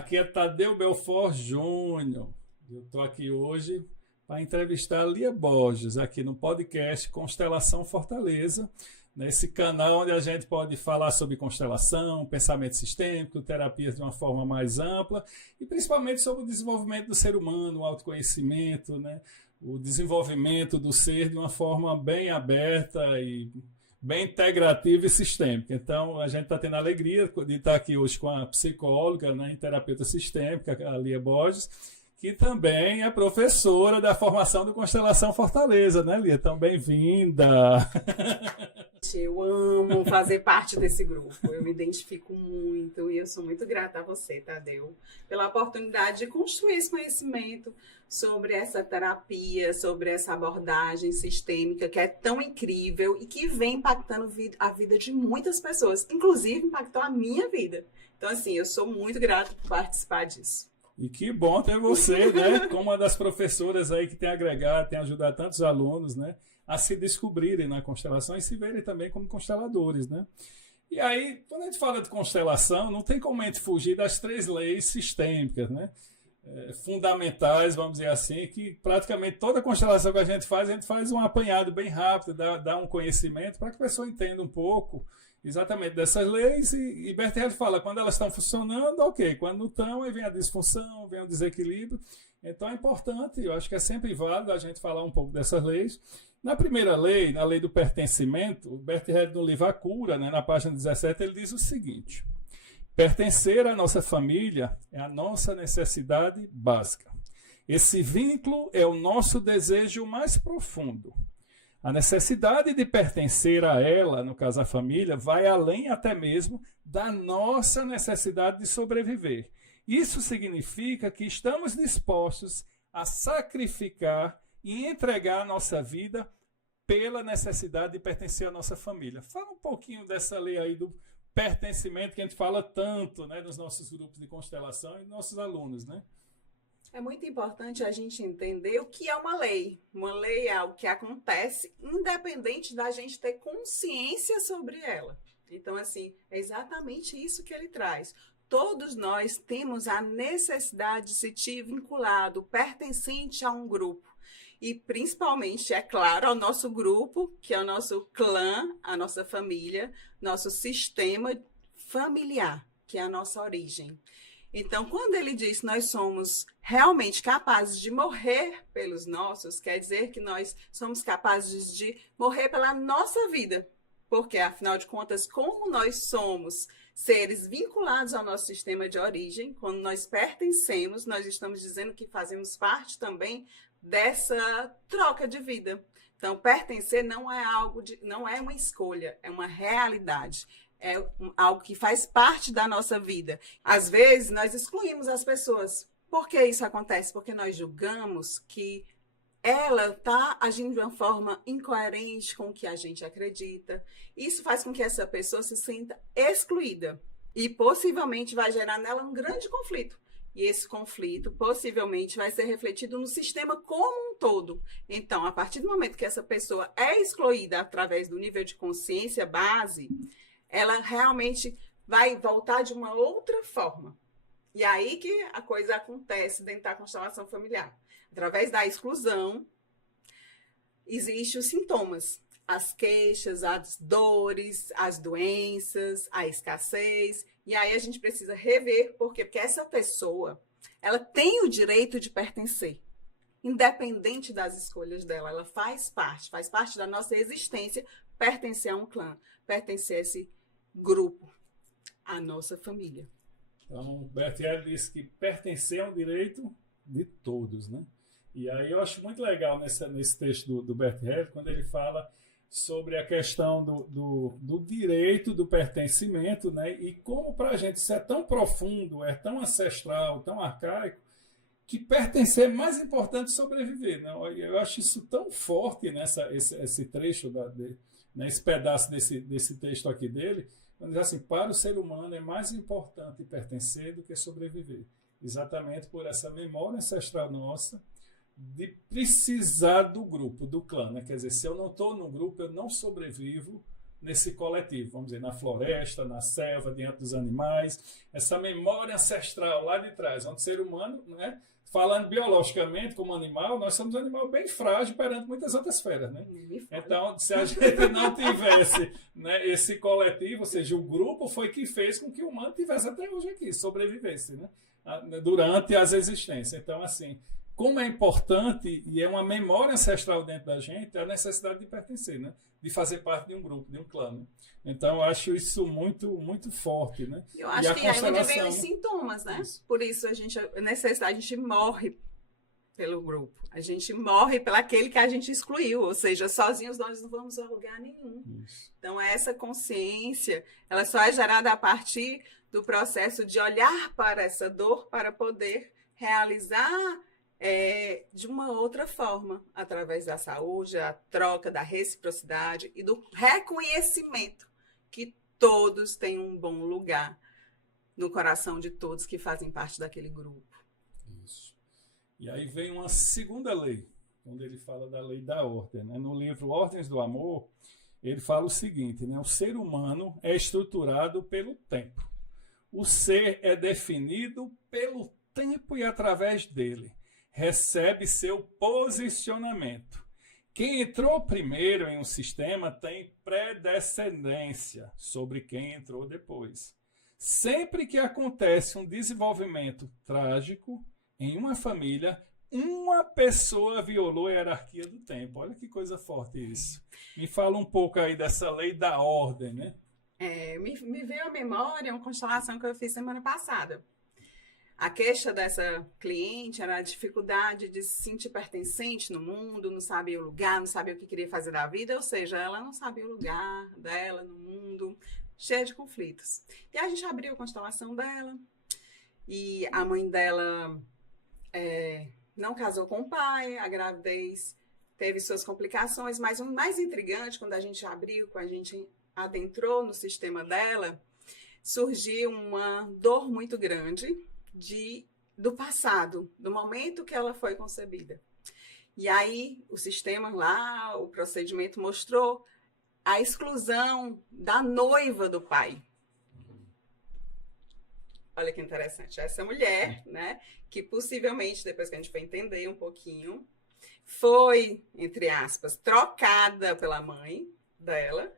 Aqui é Tadeu Belfort Júnior. Eu estou aqui hoje para entrevistar a Lia Borges, aqui no podcast Constelação Fortaleza, nesse canal onde a gente pode falar sobre constelação, pensamento sistêmico, terapias de uma forma mais ampla e principalmente sobre o desenvolvimento do ser humano, o autoconhecimento, né? O desenvolvimento do ser de uma forma bem aberta e bem integrativa e sistêmica. Então, a gente está tendo a alegria de estar aqui hoje com a psicóloga, né, e terapeuta sistêmica, a Lia Borges, que também é professora da formação do Constelação Fortaleza, né, Lia? Então, bem-vinda! Eu amo fazer parte desse grupo, eu me identifico muito e eu sou muito grata a você, Tadeu, pela oportunidade de construir esse conhecimento sobre essa terapia, sobre essa abordagem sistêmica que é tão incrível e que vem impactando a vida de muitas pessoas, inclusive impactou a minha vida. Então, assim, eu sou muito grata por participar disso. E que bom ter você, né, como uma das professoras aí que tem agregado, tem ajudado tantos alunos, né, a se descobrirem na constelação e se verem também como consteladores, né? E aí, quando a gente fala de constelação, não tem como a gente fugir das 3 leis sistêmicas, né? Fundamentais, vamos dizer assim, que praticamente toda constelação que a gente faz um apanhado bem rápido, dá um conhecimento para que a pessoa entenda um pouco exatamente dessas leis e Bert Hellinger fala, quando elas estão funcionando, ok, quando não estão, aí vem a disfunção, vem o desequilíbrio. Então é importante, eu acho que é sempre válido a gente falar um pouco dessas leis. Na primeira lei, na lei do pertencimento, o Bert Hellinger no livro A Cura, né, na página 17, ele diz o seguinte: pertencer à nossa família é a nossa necessidade básica. Esse vínculo é o nosso desejo mais profundo. A necessidade de pertencer a ela, no caso a família, vai além até mesmo da nossa necessidade de sobreviver. Isso significa que estamos dispostos a sacrificar e entregar a nossa vida pela necessidade de pertencer à nossa família. Fala um pouquinho dessa lei aí do pertencimento que a gente fala tanto, né, nos nossos grupos de constelação e nos nossos alunos, né? É muito importante a gente entender o que é uma lei. Uma lei é algo que acontece independente da gente ter consciência sobre ela. Então, assim, é exatamente isso que ele traz. Todos nós temos a necessidade de se sentir vinculado, pertencente a um grupo. E principalmente, é claro, ao nosso grupo, que é o nosso clã, a nossa família, nosso sistema familiar, que é a nossa origem. Então, quando ele diz que nós somos realmente capazes de morrer pelos nossos, quer dizer que nós somos capazes de morrer pela nossa vida. Porque, afinal de contas, como nós somos seres vinculados ao nosso sistema de origem, quando nós pertencemos, nós estamos dizendo que fazemos parte também dessa troca de vida. Então, pertencer não é não é uma escolha, é uma realidade. É algo que faz parte da nossa vida. Às vezes, nós excluímos as pessoas. Por que isso acontece? Porque nós julgamos que ela está agindo de uma forma incoerente com o que a gente acredita. Isso faz com que essa pessoa se sinta excluída e possivelmente vai gerar nela um grande conflito. E esse conflito possivelmente vai ser refletido no sistema como um todo. Então, a partir do momento que essa pessoa é excluída através do nível de consciência base, ela realmente vai voltar de uma outra forma. E aí que a coisa acontece dentro da constelação familiar. Através da exclusão, existem os sintomas, as queixas, as dores, as doenças, a escassez. E aí a gente precisa rever, por quê? Porque essa pessoa, ela tem o direito de pertencer, independente das escolhas dela. Ela faz parte da nossa existência, pertencer a um clã, pertencer a esse grupo, a nossa família. Então, Bert Hellinger disse que pertencer é um direito de todos, né? E aí eu acho muito legal nesse texto do Bert Hellinger, quando ele fala sobre a questão do direito do pertencimento, né? E como para a gente isso é tão profundo, é tão ancestral, tão arcaico, que pertencer é mais importante que sobreviver, né? Eu acho isso tão forte esse trecho, esse pedaço desse texto aqui dele, quando diz assim, para o ser humano é mais importante pertencer do que sobreviver. Exatamente por essa memória ancestral nossa, de precisar do grupo, do clã, né? Quer dizer, se eu não estou no grupo, eu não sobrevivo nesse coletivo, vamos dizer, na floresta, na selva, diante dos animais, essa memória ancestral lá de trás, onde o ser humano, né, falando biologicamente como animal, nós somos um animal bem frágil perante muitas outras feras, né? Então, se a gente não tivesse, né, esse coletivo, ou seja, o grupo foi que fez com que o humano tivesse até hoje aqui, sobrevivesse, né? Durante as existências. Então, assim, como é importante e é uma memória ancestral dentro da gente a necessidade de pertencer, né? De fazer parte de um grupo, de um clã. Né? Então, eu acho isso muito, muito forte, né? Eu acho que aí onde vem os sintomas, né? Isso. Por isso a gente morre pelo grupo. A gente morre pelo aquele que a gente excluiu, ou seja, sozinhos nós não vamos a lugar nenhum. Isso. Então, essa consciência, ela só é gerada a partir do processo de olhar para essa dor para poder realizar de uma outra forma, através da saúde, a troca, da reciprocidade e do reconhecimento que todos têm um bom lugar no coração de todos que fazem parte daquele grupo. Isso. E aí vem uma segunda lei, onde ele fala da lei da ordem. Né? No livro Ordens do Amor, ele fala o seguinte, né? O ser humano é estruturado pelo tempo. O ser é definido pelo tempo e através dele. Recebe seu posicionamento. Quem entrou primeiro em um sistema tem predecedência sobre quem entrou depois. Sempre que acontece um desenvolvimento trágico em uma família, uma pessoa violou a hierarquia do tempo. Olha que coisa forte isso. Me fala um pouco aí dessa lei da ordem, né? Me veio à memória uma constelação que eu fiz semana passada. A queixa dessa cliente era a dificuldade de se sentir pertencente no mundo, não sabia o lugar, não sabia o que queria fazer da vida, ou seja, ela não sabia o lugar dela no mundo, cheia de conflitos. E a gente abriu a constelação dela, e a mãe dela não casou com o pai, a gravidez teve suas complicações, mas o mais intrigante, quando a gente abriu, quando a gente adentrou no sistema dela, surgiu uma dor muito grande, do passado, do momento que ela foi concebida. E aí, o sistema lá, o procedimento mostrou a exclusão da noiva do pai. Olha que interessante. Essa mulher, né, que possivelmente, depois que a gente foi entender um pouquinho, foi, entre aspas, trocada pela mãe dela,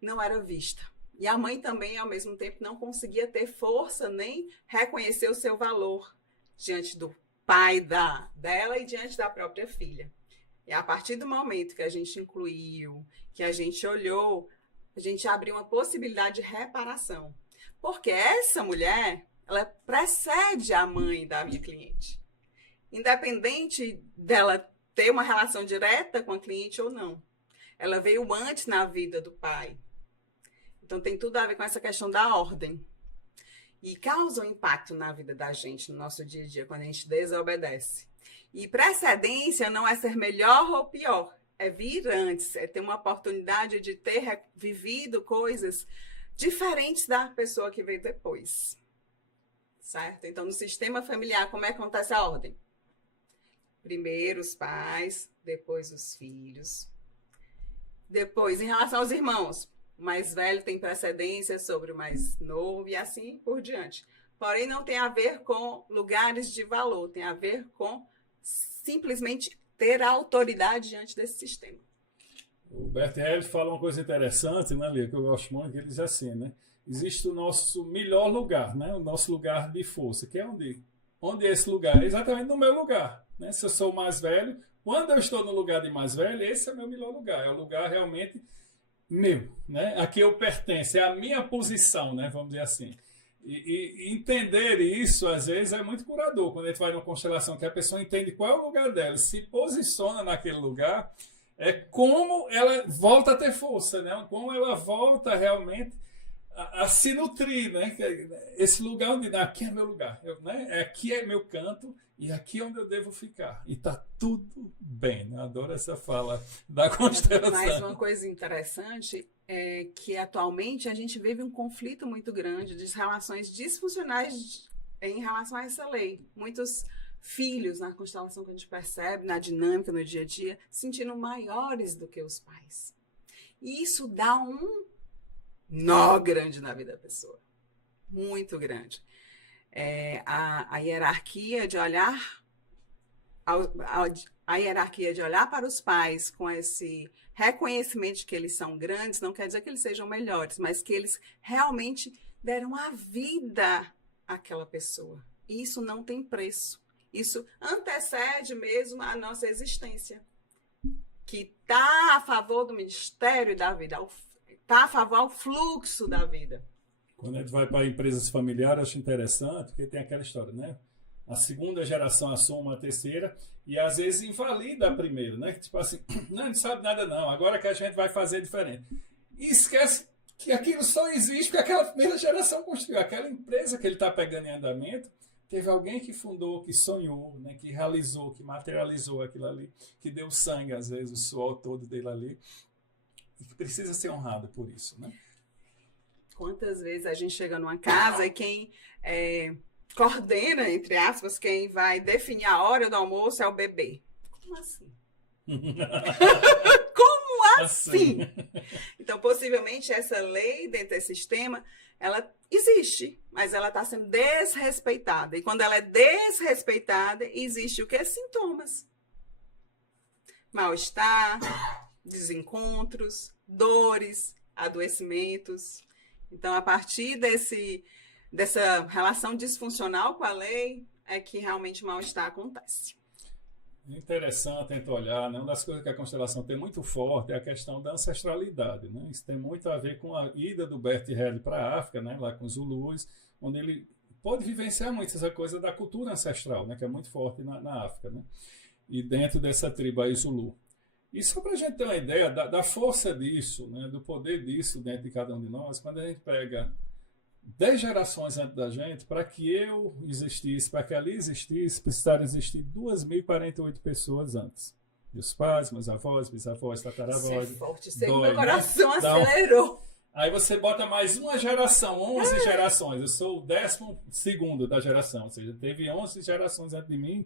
não era vista. E a mãe também, ao mesmo tempo, não conseguia ter força nem reconhecer o seu valor diante do pai dela e diante da própria filha. E a partir do momento que a gente incluiu, que a gente olhou, a gente abriu uma possibilidade de reparação. Porque essa mulher, ela precede a mãe da minha cliente. Independente dela ter uma relação direta com a cliente ou não. Ela veio antes na vida do pai. Então, tem tudo a ver com essa questão da ordem. E causa um impacto na vida da gente, no nosso dia a dia, quando a gente desobedece. E precedência não é ser melhor ou pior. É vir antes, é ter uma oportunidade de ter vivido coisas diferentes da pessoa que veio depois. Certo? Então, no sistema familiar, como é que acontece a ordem? Primeiro os pais, depois os filhos. Depois, em relação aos irmãos, o mais velho tem precedência sobre o mais novo e assim por diante. Porém, não tem a ver com lugares de valor, tem a ver com simplesmente ter autoridade diante desse sistema. O Bertelli fala uma coisa interessante, né, Lia, que eu gosto muito, que ele diz assim, né? Existe o nosso melhor lugar, né? O nosso lugar de força, que é onde é esse lugar? É exatamente no meu lugar, né? Se eu sou o mais velho, quando eu estou no lugar de mais velho, esse é o meu melhor lugar, é o lugar realmente meu, né? A que eu pertenço, é a minha posição, né? Vamos dizer assim. E entender isso, às vezes, é muito curador. Quando a gente vai numa constelação, que a pessoa entende qual é o lugar dela, se posiciona naquele lugar, é como ela volta a ter força, né? Como ela volta realmente a se nutrir, né? Esse lugar onde aqui é meu lugar, né? Aqui é meu canto e aqui é onde eu devo ficar. E tá tudo bem, né? Adoro essa fala da constelação. Mas uma coisa interessante é que atualmente a gente vive um conflito muito grande de relações disfuncionais em relação a essa lei. Muitos filhos, na constelação que a gente percebe, na dinâmica, no dia a dia, se sentindo maiores do que os pais. E isso dá um nó grande na vida da pessoa. Muito grande. A hierarquia de olhar a hierarquia de olhar para os pais com esse reconhecimento de que eles são grandes, não quer dizer que eles sejam melhores, mas que eles realmente deram a vida àquela pessoa. E isso não tem preço. Isso antecede mesmo a nossa existência. Que está a favor do ministério da vida, está a favor do fluxo da vida. Quando a gente vai para empresas familiares, eu acho interessante, porque tem aquela história, né? A segunda geração assume a terceira e às vezes invalida a primeira, né? Tipo assim, não sabe nada não, agora que a gente vai fazer diferente. E esquece que aquilo só existe porque aquela primeira geração construiu. Aquela empresa que ele está pegando em andamento, teve alguém que fundou, que sonhou, né? Que realizou, que materializou aquilo ali, que deu sangue, às vezes, o suor todo dele ali, e que precisa ser honrado por isso, né? Quantas vezes a gente chega numa casa e quem coordena, entre aspas, quem vai definir a hora do almoço é o bebê. Como assim? Como assim? Então, possivelmente, essa lei dentro desse sistema, ela existe, mas ela está sendo desrespeitada. E quando ela é desrespeitada, existe o que? Sintomas. Mal-estar, desencontros, dores, adoecimentos. Então, a partir dessa relação disfuncional com a lei, é que realmente o mal-estar acontece. Interessante a gente olhar, né? Uma das coisas que a constelação tem muito forte é a questão da ancestralidade, né? Isso tem muito a ver com a ida do Bert Helly para a África, né? Lá com os Zulus, onde ele pode vivenciar muito essa coisa da cultura ancestral, né? Que é muito forte na África, né? E dentro dessa tribo aí Zulu. E só para a gente ter uma ideia da força disso, né? Do poder disso dentro de cada um de nós, quando a gente pega 10 gerações antes da gente, para que eu existisse, para que ali existisse, precisaram existir 2.048 pessoas antes. Meus pais, meus avós, bisavós, tataravós. Isso é forte, isso aí meu coração acelerou. Aí você bota mais uma geração, 11 gerações. Eu sou o 12º da geração, ou seja, teve 11 gerações antes de mim.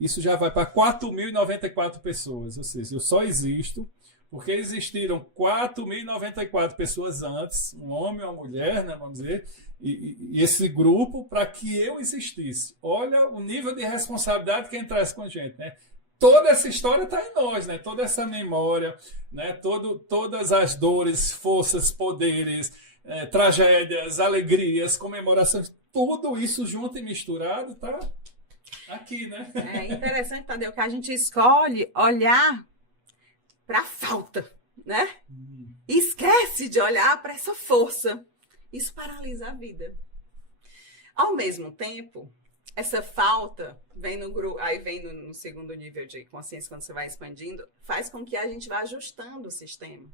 Isso já vai para 4.094 pessoas, ou seja, eu só existo porque existiram 4.094 pessoas antes, um homem e uma mulher, né, vamos dizer, e esse grupo para que eu existisse. Olha o nível de responsabilidade que traz com a gente, né? Toda essa história está em nós, né? Toda essa memória, né? Todas as dores, forças, poderes, tragédias, alegrias, comemorações, tudo isso junto e misturado está aqui, né? É interessante, Tadeu, que a gente escolhe olhar para a falta, né? E esquece de olhar para essa força. Isso paralisa a vida. Ao mesmo tempo, essa falta vem no segundo nível de consciência, quando você vai expandindo, faz com que a gente vá ajustando o sistema.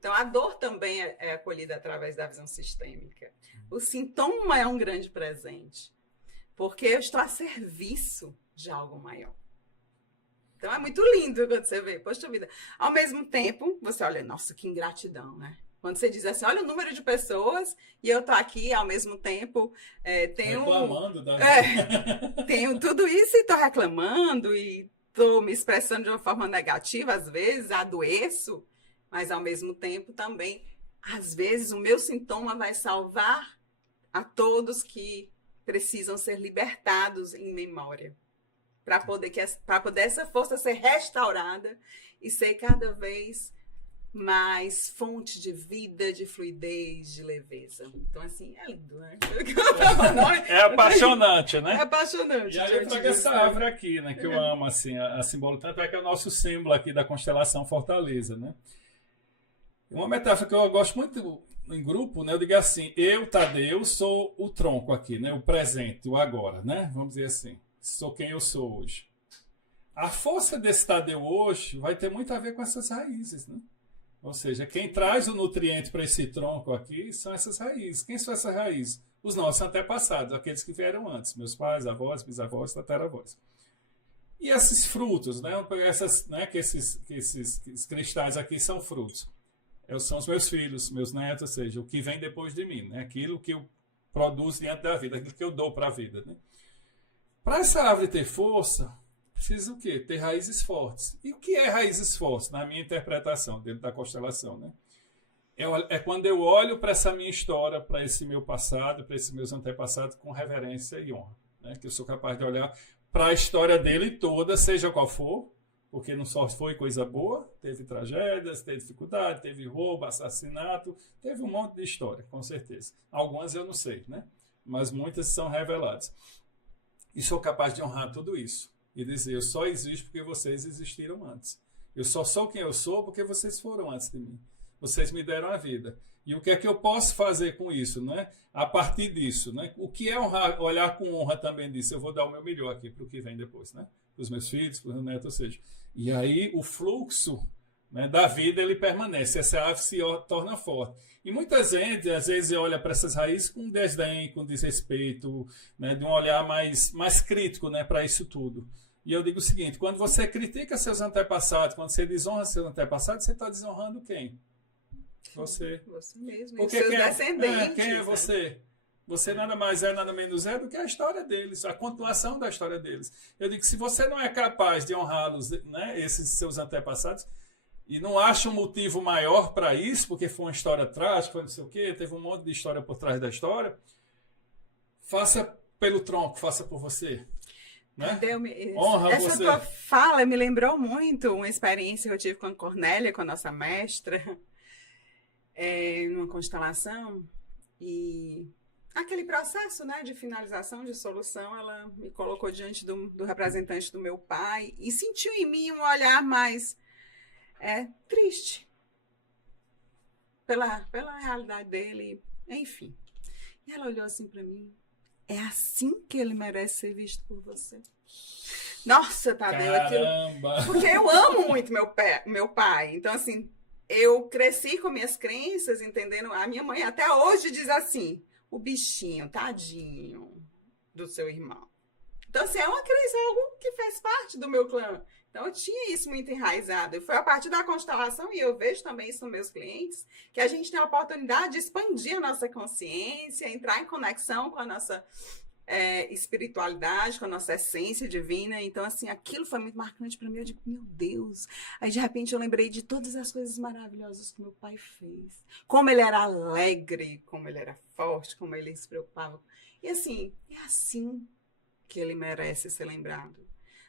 Então, a dor também é acolhida através da visão sistêmica. O sintoma é um grande presente, porque eu estou a serviço de algo maior. Então, é muito lindo quando você vê, poxa vida. Ao mesmo tempo, você olha, nossa, que ingratidão, né? Quando você diz assim, olha o número de pessoas e eu tô aqui ao mesmo tempo, reclamando tenho tudo isso e tô reclamando e tô me expressando de uma forma negativa, às vezes adoeço, mas ao mesmo tempo também, às vezes o meu sintoma vai salvar a todos que precisam ser libertados em memória, para poder essa força ser restaurada e ser cada vez mais fonte de vida, de fluidez, de leveza. Então, assim, é lindo, né? É apaixonante, né? É apaixonante. E aí eu trago essa árvore aqui, né? Que eu amo, assim, a simbolo. Tanto é que é o nosso símbolo aqui da constelação Fortaleza, né? Uma metáfora que eu gosto muito em grupo, né? Eu digo assim, eu, Tadeu, sou o tronco aqui, né? O presente, o agora, né? Vamos dizer assim. Sou quem eu sou hoje. A força desse Tadeu hoje vai ter muito a ver com essas raízes, né? Ou seja, quem traz o nutriente para esse tronco aqui são essas raízes. Quem são essas raízes? Os nossos antepassados, aqueles que vieram antes. Meus pais, avós, bisavós, tataravós. E esses frutos, né? Que esses cristais aqui são frutos. São os meus filhos, meus netos, ou seja, o que vem depois de mim. Né? Aquilo que eu produzo diante da vida, aquilo que eu dou para a vida. Né? Para essa árvore ter força, precisa o quê? Ter raízes fortes. E o que é raízes fortes, na minha interpretação, dentro da constelação, né? É quando eu olho para essa minha história, para esse meu passado, para esses meus antepassados, com reverência e honra. Né? Que eu sou capaz de olhar para a história dele toda, seja qual for, porque não só foi coisa boa, teve tragédias, teve dificuldade, teve roubo, assassinato, teve um monte de história, com certeza. Algumas eu não sei, né? Mas muitas são reveladas. E sou capaz de honrar tudo isso e dizer, eu só existo porque vocês existiram antes. Eu só sou quem eu sou porque vocês foram antes de mim. Vocês me deram a vida. E o que é que eu posso fazer com isso, né? A partir disso, né? O que é honrar, olhar com honra também disso? Eu vou dar o meu melhor aqui para o que vem depois, né? Para os meus filhos, para os meus netos, ou seja. E aí o fluxo, né, da vida, ele permanece. Essa ave se torna forte. E muita gente, às vezes, olha para essas raízes com desdém, com desrespeito, né, de um olhar mais crítico, né, para isso tudo. E eu digo o seguinte, quando você critica seus antepassados, quando você desonra seus antepassados, você está desonrando quem? Você. Você mesmo. Porque e seus descendentes. quem é você? Você nada mais é, nada menos é do que a história deles, a continuação da história deles. Eu digo que se você não é capaz de honrá-los, né, esses seus antepassados, e não acha um motivo maior para isso, porque foi uma história trágica, foi não sei o quê, teve um monte de história por trás da história, faça pelo tronco, faça por você. Né? Honra Essa você. tua fala me lembrou muito uma experiência que eu tive com a Cornélia, com a nossa mestra, numa constelação, e aquele processo, né, de finalização, de solução, ela me colocou diante do representante do meu pai e sentiu em mim um olhar mais triste pela realidade dele, enfim. E ela olhou assim para mim, é assim que ele merece ser visto por você? Nossa, Tadeu, Caramba. aquilo... Porque eu amo muito meu pai, então assim, eu cresci com minhas crenças, entendendo? A minha mãe até hoje diz assim, o bichinho, tadinho do seu irmão. Então, assim, é uma crença, algo que faz parte do meu clã. Então, eu tinha isso muito enraizado. E foi a partir da constelação, e eu vejo também isso nos meus clientes, que a gente tem a oportunidade de expandir a nossa consciência, entrar em conexão com a nossa espiritualidade, com a nossa essência divina. Então, assim, aquilo foi muito marcante para mim. Eu digo, meu Deus. Aí, de repente, eu lembrei de todas as coisas maravilhosas que meu pai fez. Como ele era alegre, como ele era forte, como ele se preocupava. E, assim, é assim que ele merece ser lembrado.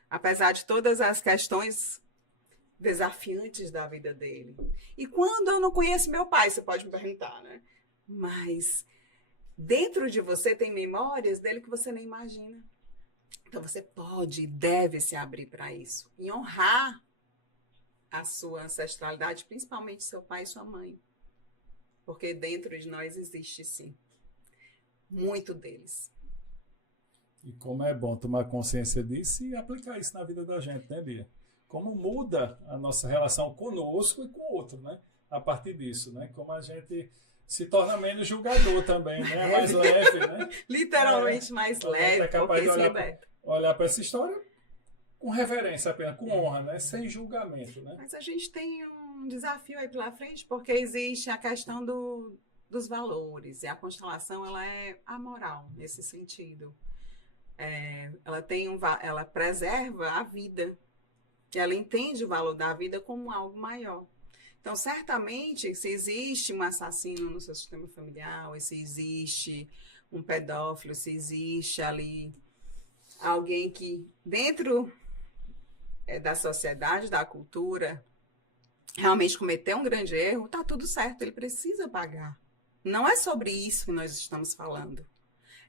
Apesar de todas as questões desafiantes da vida dele. E quando eu não conheço meu pai, você pode me perguntar, né? Mas dentro de você tem memórias dele que você nem imagina. Então você pode e deve se abrir para isso. E honrar a sua ancestralidade, principalmente seu pai e sua mãe. Porque dentro de nós existe, sim, muito deles. E como é bom tomar consciência disso e aplicar isso na vida da gente, né, Bia? Como muda a nossa relação conosco e com o outro, né? A partir disso, né? Como a gente se torna menos julgador também, né? Mais leve, né? Literalmente mais leve, é capaz de liberta. olhar para essa história com reverência apenas, com honra, né? Sem julgamento, né? Mas a gente tem um desafio aí pela frente, porque existe a questão dos valores, e a constelação, ela é amoral nesse sentido. Ela preserva a vida, e ela entende o valor da vida como algo maior. Então, certamente, se existe um assassino no seu sistema familiar, ou se existe um pedófilo, se existe ali alguém que, dentro da sociedade, da cultura, realmente cometeu um grande erro, tá tudo certo, ele precisa pagar. Não é sobre isso que nós estamos falando.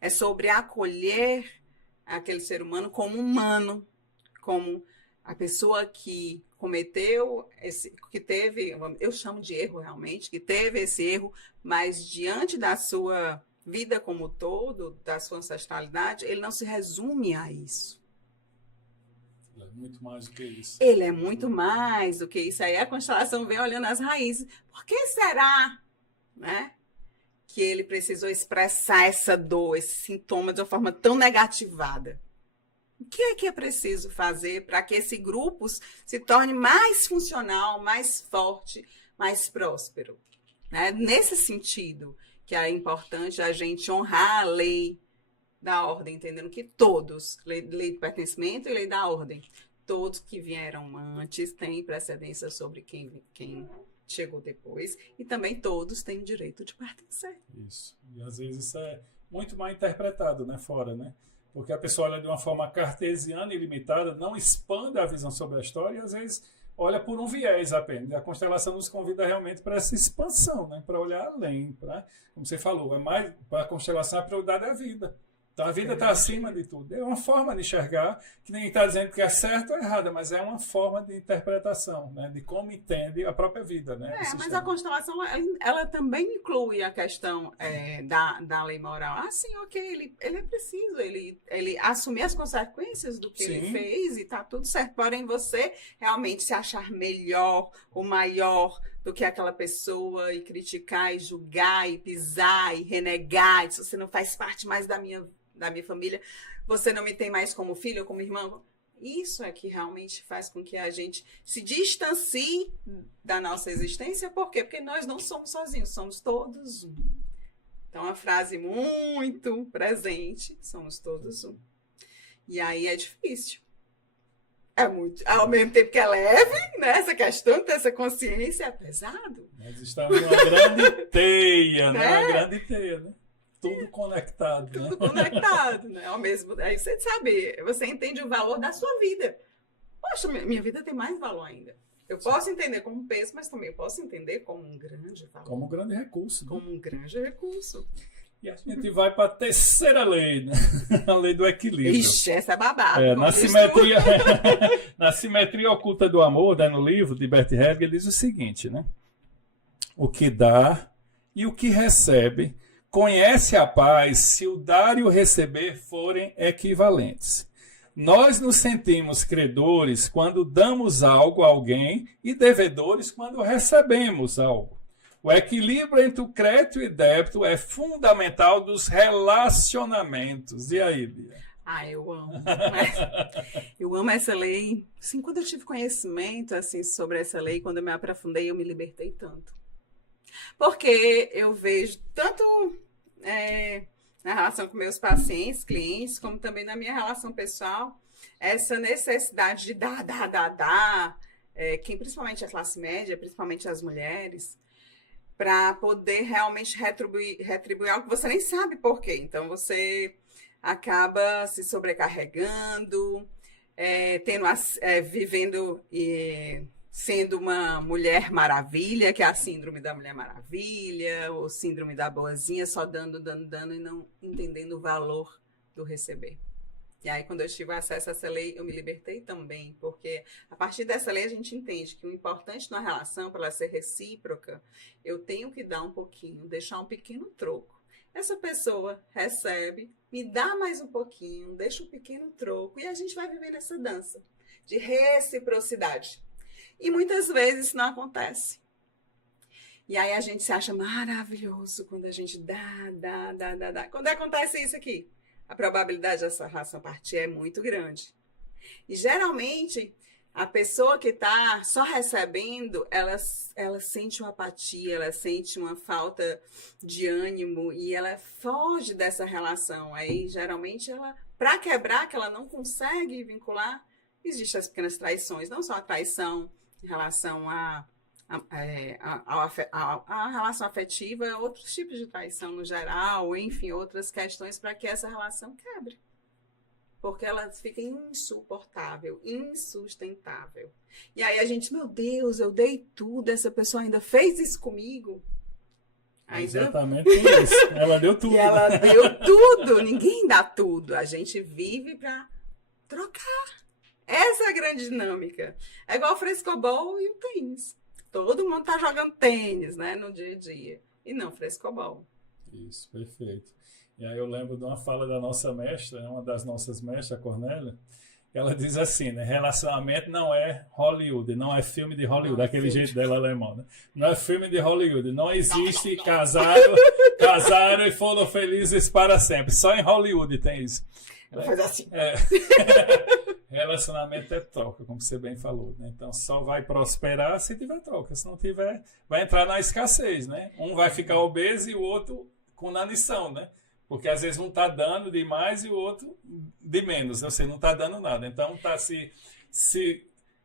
É sobre acolher aquele ser humano, como a pessoa que cometeu, que teve, eu chamo de erro realmente, que teve esse erro, mas diante da sua vida como todo, da sua ancestralidade, ele não se resume a isso. Ele é muito mais do que isso. Ele é muito mais do que isso. Aí a constelação vem olhando as raízes. Por que será, né, que ele precisou expressar essa dor, esse sintoma de uma forma tão negativada? O que é preciso fazer para que esse grupo se torne mais funcional, mais forte, mais próspero? Né? Nesse sentido, que é importante a gente honrar a lei da ordem, entendendo que todos, lei de pertencimento e lei da ordem, todos que vieram antes têm precedência sobre quem chegou depois, e também todos têm o direito de pertencer. Isso. E às vezes isso é muito mal interpretado, né, fora, né? Porque a pessoa olha de uma forma cartesiana e limitada, não expande a visão sobre a história e às vezes olha por um viés apenas. E a constelação nos convida realmente para essa expansão, né? Para olhar além, como você falou, para a constelação a prioridade é a vida. Então a vida está acima de tudo. É uma forma de enxergar, que nem está dizendo que é certo ou errado, mas é uma forma de interpretação, né? De como entende a própria vida. Né? Mas a constelação, ela também inclui a questão da lei moral. Ah, sim, ok, ele é preciso, ele assumir as consequências do que ele fez e está tudo certo. Porém, você realmente se achar melhor ou maior do que aquela pessoa e criticar e julgar e pisar e renegar, e se você não faz parte mais da minha família, você não me tem mais como filho ou como irmã. Isso é que realmente faz com que a gente se distancie da nossa existência. Por quê? Porque nós não somos sozinhos, somos todos um. Então, uma frase muito presente, somos todos um. E aí é difícil. É muito, ao mesmo tempo que é leve, né? Essa questão, ter essa consciência é pesado. Nós estamos numa grande teia, né? Uma grande teia, né? Tudo conectado. Tudo conectado, né? Ao mesmo, aí você sabe, você entende o valor da sua vida. Poxa, minha vida tem mais valor ainda. Eu posso entender como um peso, mas também eu posso entender como um grande valor. Como um grande recurso. Né? Como um grande recurso. E a gente vai para a terceira lei, né? A lei do equilíbrio. Ixi, essa é babado. Na simetria oculta do amor, né, no livro de Bert Hellinger, diz o seguinte, né? O que dá e o que recebe conhece a paz se o dar e o receber forem equivalentes. Nós nos sentimos credores quando damos algo a alguém e devedores quando recebemos algo. O equilíbrio entre o crédito e débito é fundamental dos relacionamentos. E aí, Bia? Eu amo. Eu amo essa lei. Assim, quando eu tive conhecimento assim, sobre essa lei, quando eu me aprofundei, eu me libertei tanto. Porque eu vejo tanto na relação com meus pacientes, clientes, como também na minha relação pessoal, essa necessidade de dar, principalmente a classe média, principalmente as mulheres, para poder realmente retribuir algo que você nem sabe por quê. Então, você acaba se sobrecarregando, vivendo e sendo uma mulher maravilha, que é a síndrome da mulher maravilha, ou síndrome da boazinha, só dando e não entendendo o valor do receber. E aí, quando eu tive acesso a essa lei, eu me libertei também, porque a partir dessa lei a gente entende que o importante na relação, para ela ser recíproca, eu tenho que dar um pouquinho, deixar um pequeno troco. Essa pessoa recebe, me dá mais um pouquinho, deixa um pequeno troco, e a gente vai viver nessa dança de reciprocidade. E muitas vezes isso não acontece. E aí a gente se acha maravilhoso quando a gente dá. Quando acontece isso aqui, a probabilidade dessa relação partir é muito grande. E geralmente, a pessoa que está só recebendo, ela sente uma apatia, ela sente uma falta de ânimo e ela foge dessa relação. Aí, geralmente, para quebrar, que ela não consegue vincular, existem as pequenas traições, não só a traição em relação a relação afetiva, outros tipos de traição no geral, enfim, outras questões para que essa relação quebre. Porque ela fica insuportável, insustentável. E aí a gente, meu Deus, eu dei tudo, essa pessoa ainda fez isso comigo. Exatamente isso. Ela deu tudo. E ela deu tudo, ninguém dá tudo. A gente vive para trocar. Essa é a grande dinâmica. É igual o frescobol e o tênis. Todo mundo tá jogando tênis, né, no dia a dia. E não frescobol. Isso, perfeito. E aí eu lembro de uma fala da nossa mestra, uma das nossas mestras, a Cornélia, ela diz assim, né, relacionamento não é Hollywood, não é filme de Hollywood, daquele jeito dela alemão, né? Não é filme de Hollywood, não existe casaram e foram felizes para sempre. Só em Hollywood tem isso. Faz assim. Relacionamento é troca, como você bem falou, né? Então só vai prosperar se tiver troca, se não tiver, vai entrar na escassez, né? Um vai ficar obeso e o outro com inanição, né? Porque às vezes um está dando demais e o outro de menos. Ou seja, não está dando nada. Então está se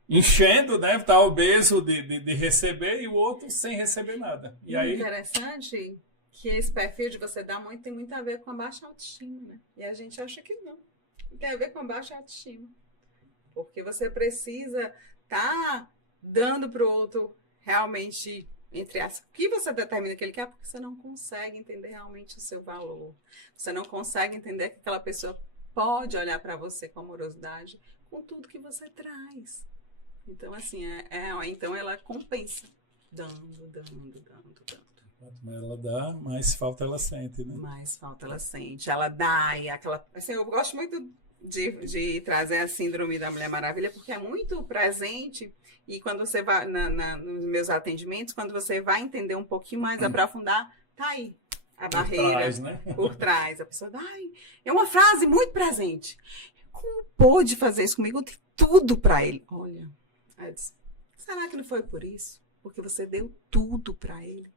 enchendo, né? Está obeso de receber e o outro sem receber nada. E aí... Interessante que esse perfil de você dar muito tem muito a ver com a baixa autoestima, né? E a gente acha que não. Não tem a ver com a baixa autoestima. Porque você precisa estar dando para o outro realmente, entre as o que você determina que ele quer, porque você não consegue entender realmente o seu valor. Você não consegue entender que aquela pessoa pode olhar para você com amorosidade com tudo que você traz. Então, assim, então ela compensa. Dando. Quanto mais ela dá, mais falta ela sente, né? Mais falta ela sente. Ela dá e aquela... Assim, eu gosto muito de trazer a síndrome da Mulher Maravilha, porque é muito presente e quando você vai nos meus atendimentos, quando você vai entender um pouquinho mais, aprofundar, tá aí a barreira por trás, né? Por trás. A pessoa, é uma frase muito presente. Como pôde fazer isso comigo? Eu dei tudo para ele. Olha, eu disse, será que não foi por isso? Porque você deu tudo para ele.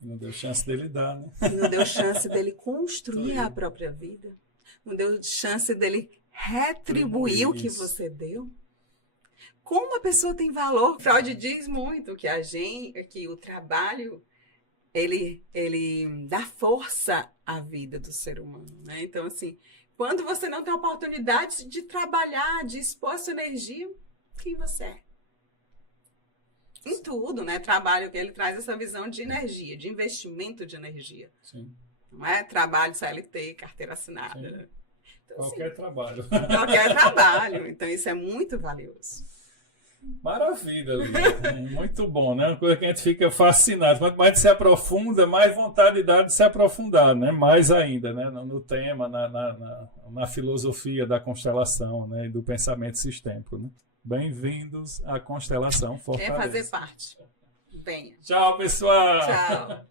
Não deu chance dele dar, né? Não deu chance dele construir a própria vida. Não deu chance dele retribuir o que você deu. Como a pessoa tem valor? Freud diz muito que o trabalho ele dá força à vida do ser humano, né? Então, assim, quando você não tem a oportunidade de trabalhar, de expor sua energia, quem você é? Em tudo, né? Trabalho que ele traz essa visão de energia, de investimento de energia. Sim. Não é trabalho CLT, carteira assinada. Então, qualquer assim, trabalho. Qualquer trabalho. Então, isso é muito valioso. Maravilha, Lívia. Muito bom, né? Uma coisa que a gente fica fascinado. Quanto mais se aprofunda, mais vontade dá de se aprofundar, né? Mais ainda, né? No tema, na filosofia da constelação, né? E do pensamento sistêmico, né? Bem-vindos à Constelação Fortaleza. Quer fazer parte? Venha. Tchau, pessoal! Tchau.